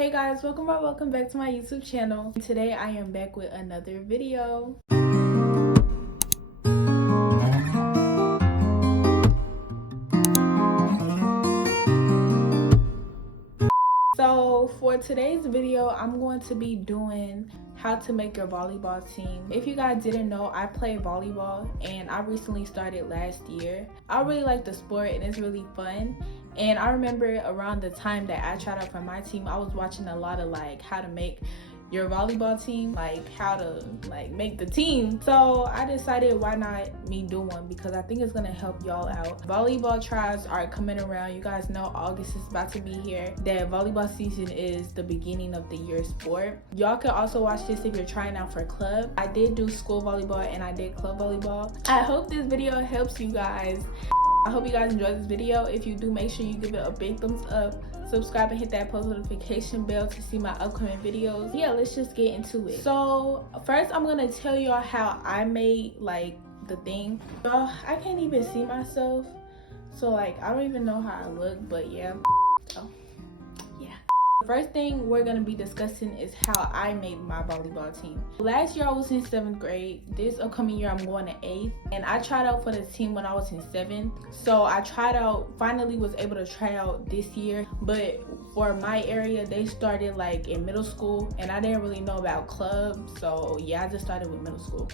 Hey guys, welcome back to my YouTube channel. Today I am back with another video. So for today's video, I'm going to be doing how to make your volleyball team. If you guys didn't know, I play volleyball and I recently started last year. I really like the sport and it's really fun. And I remember around the time that I tried out for my team, I was watching a lot of how to make your volleyball team, how to make the team. So I decided why not me do one, because I think it's gonna help y'all out. Volleyball trials are coming around. You guys know August is about to be here. That volleyball season is the beginning of the year sport. Y'all can also watch this if you're trying out for club. I did do school volleyball and I did club volleyball. I hope this video helps you guys. I hope you guys enjoyed this video. If you do, make sure you give it a big thumbs up, subscribe and hit that post notification bell to see my upcoming videos. Yeah, let's just get into it. So first I'm gonna tell y'all how I made the thing. Y'all, I can't even see myself, so I don't even know how I look, but yeah. So yeah, the first thing we're gonna be discussing is how I made my volleyball team. Last year I was in 7th grade. This upcoming year I'm going to 8th, and I tried out for the team when I was in 7th. So I tried out, finally was able to try out this year, but for my area they started in middle school and I didn't really know about clubs, so yeah, I just started with middle school.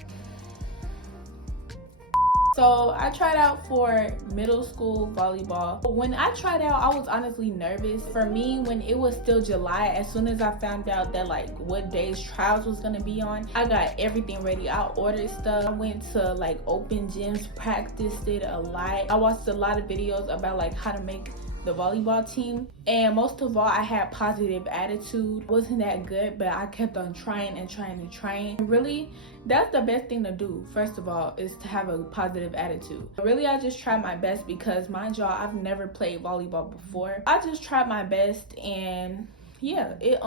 So I tried out for middle school volleyball. When I tried out, I was honestly nervous. For me, when it was still July, as soon as I found out that what days trials was gonna be on, I got everything ready. I ordered stuff. I went to open gyms, practiced it a lot. I watched a lot of videos about how to make the volleyball team, and most of all I had positive attitude. Wasn't that good, but I kept on trying and trying. Really, that's the best thing to do. First of all, is to have a positive attitude. Really, I just tried my best because, mind y'all, I've never played volleyball before. I just tried my best, and yeah, it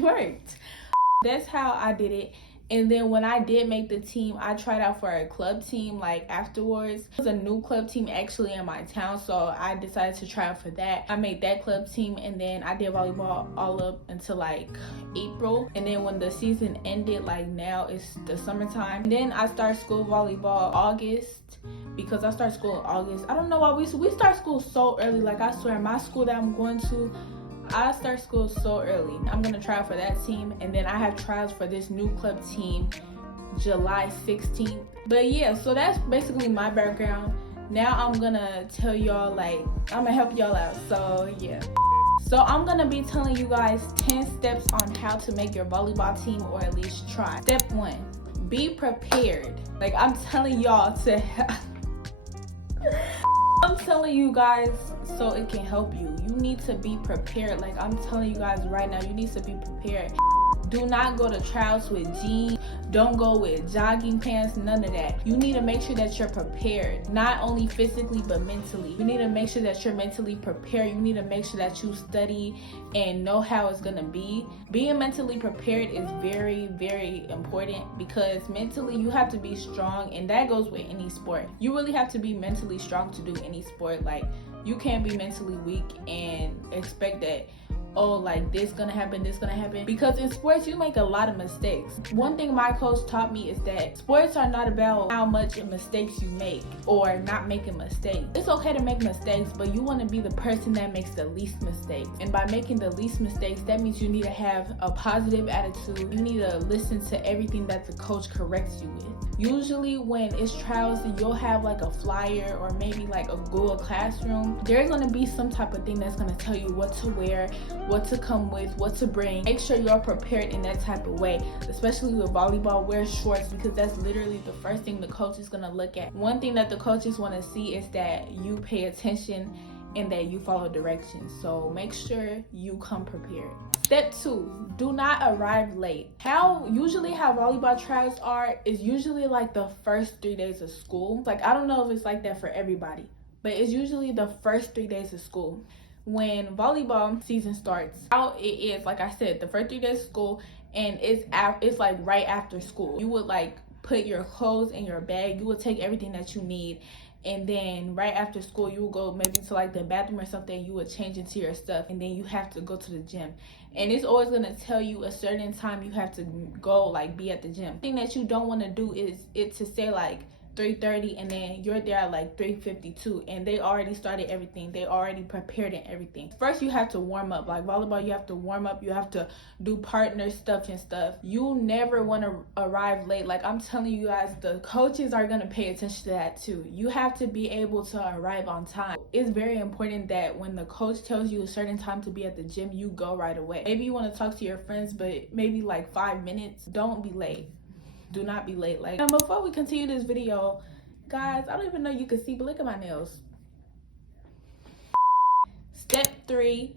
worked. That's how I did it. And then when I did make the team, I tried out for a club team afterwards. It was a new club team actually in my town, so I decided to try out for that. I made that club team, and then I did volleyball all up until April. And then when the season ended, now it's the summertime. And then I start school volleyball August, because I start school in August. I don't know why we start school so early. I swear, my school that I'm going to, I start school so early. I'm gonna try out for that team, and then I have trials for this new club team July 16th. But yeah, so that's basically my background. Now I'm gonna tell y'all, I'm gonna help y'all out. So yeah, so I'm gonna be telling you guys 10 steps on how to make your volleyball team, or at least try. Step 1, be prepared. I'm telling y'all to I'm telling you guys so it can help you. You need to be prepared. I'm telling you guys right now, you need to be prepared. Do not go to trials with jeans. Don't go with jogging pants, none of that. You need to make sure that you're prepared, not only physically but mentally. You need to make sure that you're mentally prepared. You need to make sure that you study and know how it's gonna be. Being mentally prepared is very, very important, because mentally you have to be strong, and that goes with any sport. You really have to be mentally strong to do any sport. You can't be mentally weak and expect that, oh, this gonna happen, because in sports you make a lot of mistakes. One thing my coach taught me is that sports are not about how much mistakes you make or not making mistakes. It's okay to make mistakes, but you want to be the person that makes the least mistakes. And by making the least mistakes, that means you need to have a positive attitude. You need to listen to everything that the coach corrects you with. Usually when it's trials, you'll have a flyer or maybe a Google Classroom. There's going to be some type of thing that's going to tell you what to wear, what to come with, what to bring. Make sure you're prepared in that type of way. Especially with volleyball, wear shorts, because that's literally the first thing the coach is going to look at. One thing that the coaches want to see is that you pay attention and that you follow directions. So make sure you come prepared. Step 2, do not arrive late. Usually how volleyball trials are is usually the first 3 days of school. I don't know if it's like that for everybody, but it's usually the first 3 days of school. When volleyball season starts out, it is, like I said, the first 3 days of school, and it's right after school. You would put your clothes in your bag. You would take everything that you need and then right after school you will go maybe to like the bathroom or something, you would change into your stuff, and then you have to go to the gym. And it's always going to tell you a certain time you have to go, like, be at the gym. The thing that you don't want to do is it to say like 3:30 and then you're there at like 3:52 and they already started everything, they already prepared and everything. First you have to warm up. Like volleyball, you have to warm up, you have to do partner stuff and stuff. You never want to arrive late. Like I'm telling you guys, the coaches are going to pay attention to that too. You have to be able to arrive on time. It's very important that when the coach tells you a certain time to be at the gym, you go right away. Maybe you want to talk to your friends, but maybe like 5 minutes. Don't be late. Do not be late. Like, and before we continue this video, guys, I don't even know you can see, but look at my nails. Step 3,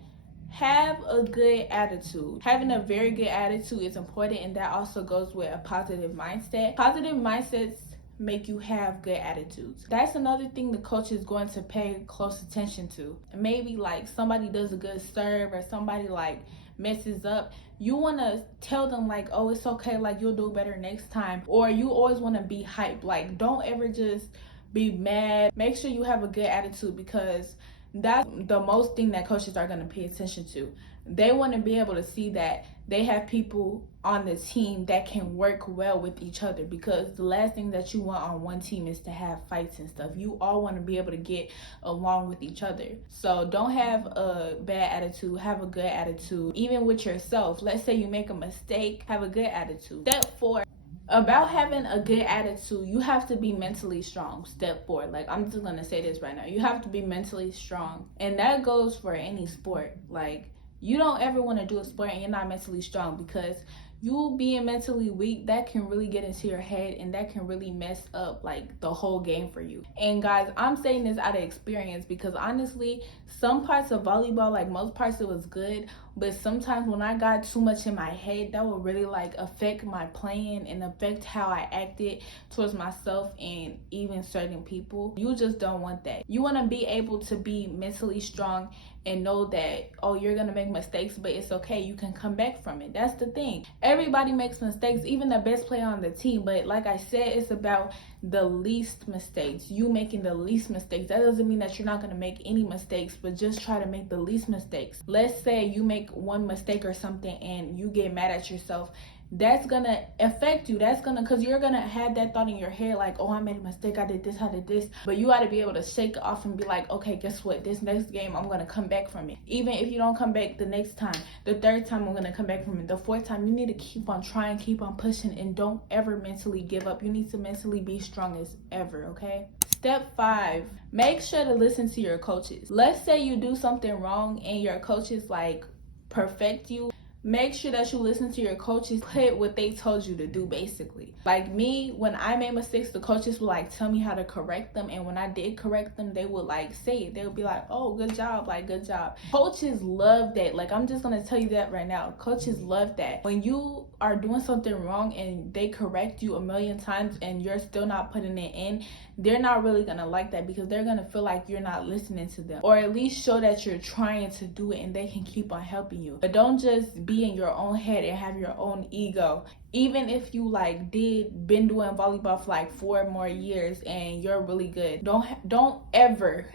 have a good attitude. Having a very good attitude is important, and that also goes with a positive mindset. Positive mindsets make you have good attitudes. That's another thing the coach is going to pay close attention to. Maybe like somebody does a good serve or somebody like messes up, you want to tell them like, oh, it's okay, like you'll do better next time. Or you always want to be hyped. Like don't ever just be mad. Make sure you have a good attitude, because that's the most thing that coaches are going to pay attention to. They want to be able to see that they have people on the team that can work well with each other, because the last thing that you want on one team is to have fights and stuff. You all want to be able to get along with each other. So don't have a bad attitude, have a good attitude. Even with yourself, let's say you make a mistake, have a good attitude. Step 4, about having a good attitude, you have to be mentally strong. Step 4, like I'm just gonna say this right now, you have to be mentally strong, and that goes for any sport. Like you don't ever want to do a sport and you're not mentally strong, because you being mentally weak, that can really get into your head and that can really mess up like the whole game for you. And guys, I'm saying this out of experience, because honestly, some parts of volleyball, like most parts, it was good, but sometimes when I got too much in my head, that would really like affect my playing and affect how I acted towards myself and even certain people. You just don't want that. You want to be able to be mentally strong and know that, oh, you're gonna make mistakes, but it's okay, you can come back from it. That's the thing. Everybody makes mistakes, even the best player on the team, but like I said, it's about the least mistakes. You making the least mistakes. That doesn't mean that you're not gonna make any mistakes, but just try to make the least mistakes. Let's say you make one mistake or something and you get mad at yourself. That's gonna affect you. That's gonna, because you're gonna have that thought in your head like, oh, I made a mistake, I did this. But you gotta be able to shake it off and be like, okay, guess what, this next game I'm gonna come back from it. Even if you don't come back the next time, the 3rd time I'm gonna come back from it, the 4th time, you need to keep on trying, keep on pushing, and don't ever mentally give up. You need to mentally be strong as ever, okay? Step 5, make sure to listen to your coaches. Let's say you do something wrong and your coaches like perfect you. Make sure that you listen to your coaches, put what they told you to do, basically. Like me, when I made mistakes, the coaches would like tell me how to correct them, and when I did correct them, they would like say it. They would be like, oh, good job, like good job. Coaches love that. Like I'm just gonna tell you that right now. Coaches love that. When you are doing something wrong and they correct you a million times and you're still not putting it in, they're not really gonna like that, because they're gonna feel like you're not listening to them, or at least show that you're trying to do it and they can keep on helping you. But don't just be in your own head and have your own ego. Even if you like been doing volleyball for like 4 more years and you're really good, don't ever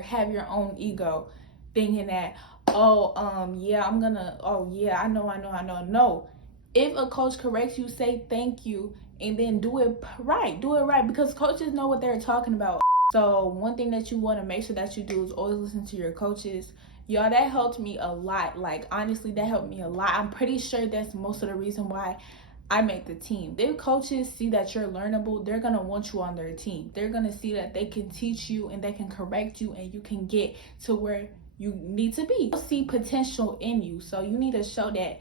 have your own ego thinking that, oh yeah, I'm gonna, oh yeah, I know. No, if a coach corrects you, say thank you and then do it right, because coaches know what they're talking about. So one thing that you want to make sure that you do is always listen to your coaches. Y'all, that helped me a lot. Like honestly, that helped me a lot. I'm pretty sure that's most of the reason why I make the team. If coaches see that you're learnable, they're gonna want you on their team. They're gonna see that they can teach you and they can correct you and you can get to where you need to be. They'll see potential in you, so you need to show that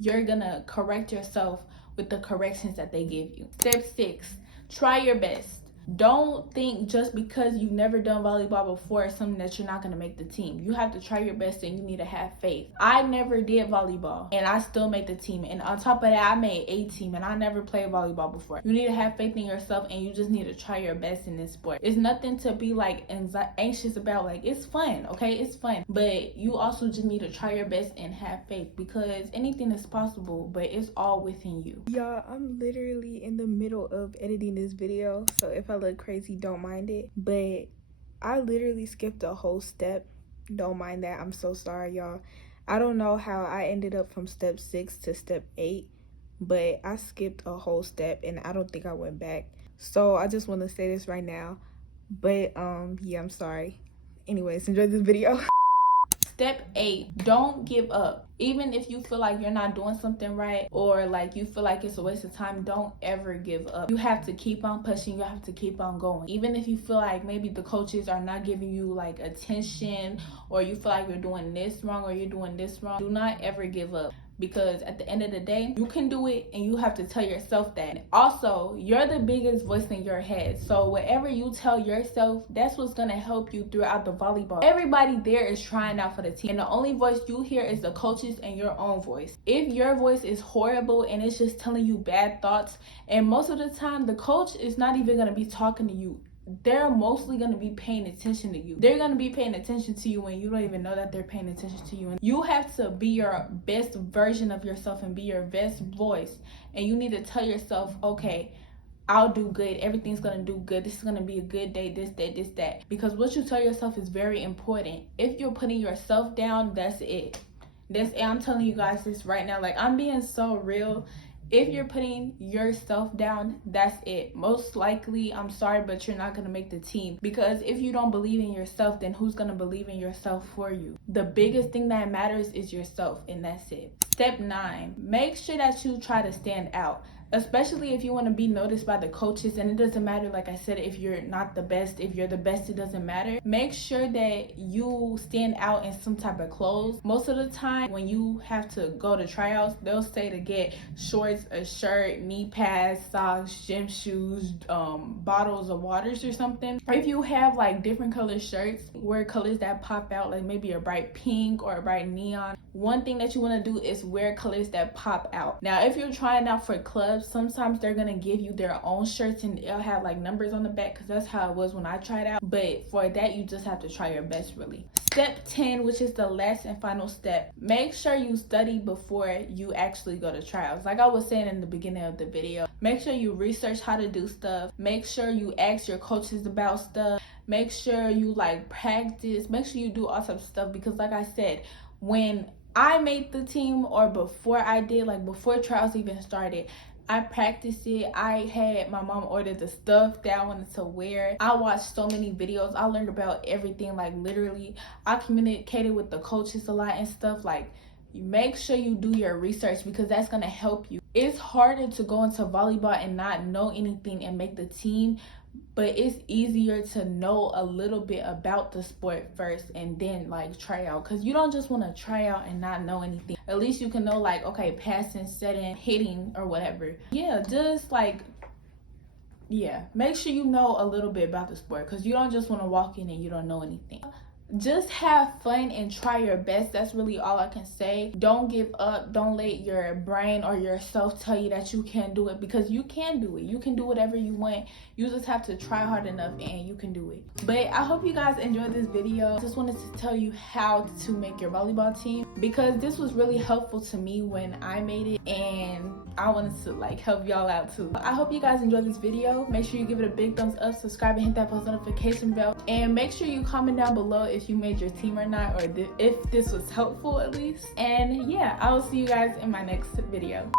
you're gonna correct yourself with the corrections that they give you. Step 6, try your best. Don't think just because you've never done volleyball before it's something that you're not going to make the team. You have to try your best and you need to have faith. I never did volleyball and I still made the team. And on top of that, I made a team and I never played volleyball before. You need to have faith in yourself and you just need to try your best in this sport. It's nothing to be like anxious about. Like, it's fun, okay? It's fun. But you also just need to try your best and have faith, because anything is possible, but it's all within you. Y'all, I'm literally in the middle of editing this video, so if I look crazy, don't mind it. But I literally skipped a whole step. Don't mind that. I'm so sorry, y'all. I don't know how I ended up from step 6 to step 8, but I skipped a whole step and I don't think I went back. So I just want to say this right now. But yeah, I'm sorry. Anyways, enjoy this video. Step 8, don't give up. Even if you feel like you're not doing something right, or like you feel like it's a waste of time, don't ever give up. You have to keep on pushing. You have to keep on going. Even if you feel like maybe the coaches are not giving you like attention, or you feel like you're doing this wrong or you're doing this wrong, do not ever give up. Because at the end of the day, you can do it, and you have to tell yourself that. Also, you're the biggest voice in your head. So whatever you tell yourself, that's what's going to help you throughout the volleyball. Everybody there is trying out for the team, and the only voice you hear is the coaches and your own voice. If your voice is horrible and it's just telling you bad thoughts, and most of the time the coach is not even going to be talking to you, they're mostly going to be paying attention to you. They're going to be paying attention to you when you don't even know that they're paying attention to you. And you have to be your best version of yourself and be your best voice. And you need to tell yourself, okay, I'll do good. Everything's going to do good. This is going to be a good day, this, that. Because what you tell yourself is very important. If you're putting yourself down, that's it. That's it. I'm telling you guys this right now. Like, I'm being so real. If you're putting yourself down, that's it. Most likely, I'm sorry, but you're not going to make the team. Because if you don't believe in yourself, then who's going to believe in yourself for you? The biggest thing that matters is yourself, and that's it. Step 9, make sure that you try to stand out. Especially if you want to be noticed by the coaches, and it doesn't matter, like I said, if you're not the best, if you're the best, it doesn't matter. Make sure that you stand out in some type of clothes. Most of the time when you have to go to tryouts, they'll say to get shorts, a shirt, knee pads, socks, gym shoes, bottles of waters or something. Or if you have like different color shirts, wear colors that pop out, like maybe a bright pink or a bright neon. One thing that you want to do is wear colors that pop out. Now, if you're trying out for clubs, sometimes they're gonna give you their own shirts and it'll have like numbers on the back, because that's how it was when I tried out. But for that, you just have to try your best, really. Step 10, which is the last and final step, make sure you study before you actually go to trials. Like I was saying in the beginning of the video, make sure you research how to do stuff. Make sure you ask your coaches about stuff. Make sure you like practice. Make sure you do all types of stuff, because like I said, when I made the team, or before I did, like before trials even started, I practiced it. I had my mom order the stuff that I wanted to wear. I watched so many videos. I learned about everything, like literally. I communicated with the coaches a lot and stuff. Like, you make sure you do your research, because that's going to help you. It's harder to go into volleyball and not know anything and make the team, but it's easier to know a little bit about the sport first and then like try out, because you don't just want to try out and not know anything. At least you can know like, okay, passing, setting, hitting, or whatever. Yeah, just like, yeah, make sure you know a little bit about the sport, because you don't just want to walk in and you don't know anything. Just have fun and try your best. That's really all I can say. Don't give up. Don't let your brain or yourself tell you that you can't do it, because you can do it. You can do whatever you want. You just have to try hard enough and you can do it. But I hope you guys enjoyed this video. I just wanted to tell you how to make your volleyball team, because this was really helpful to me when I made it, and I wanted to like help y'all out too. I hope you guys enjoyed this video. Make sure you give it a big thumbs up, subscribe, and hit that post notification bell, and make sure you comment down below if you made your team or not, or if this was helpful at least. And yeah, I will see you guys in my next video.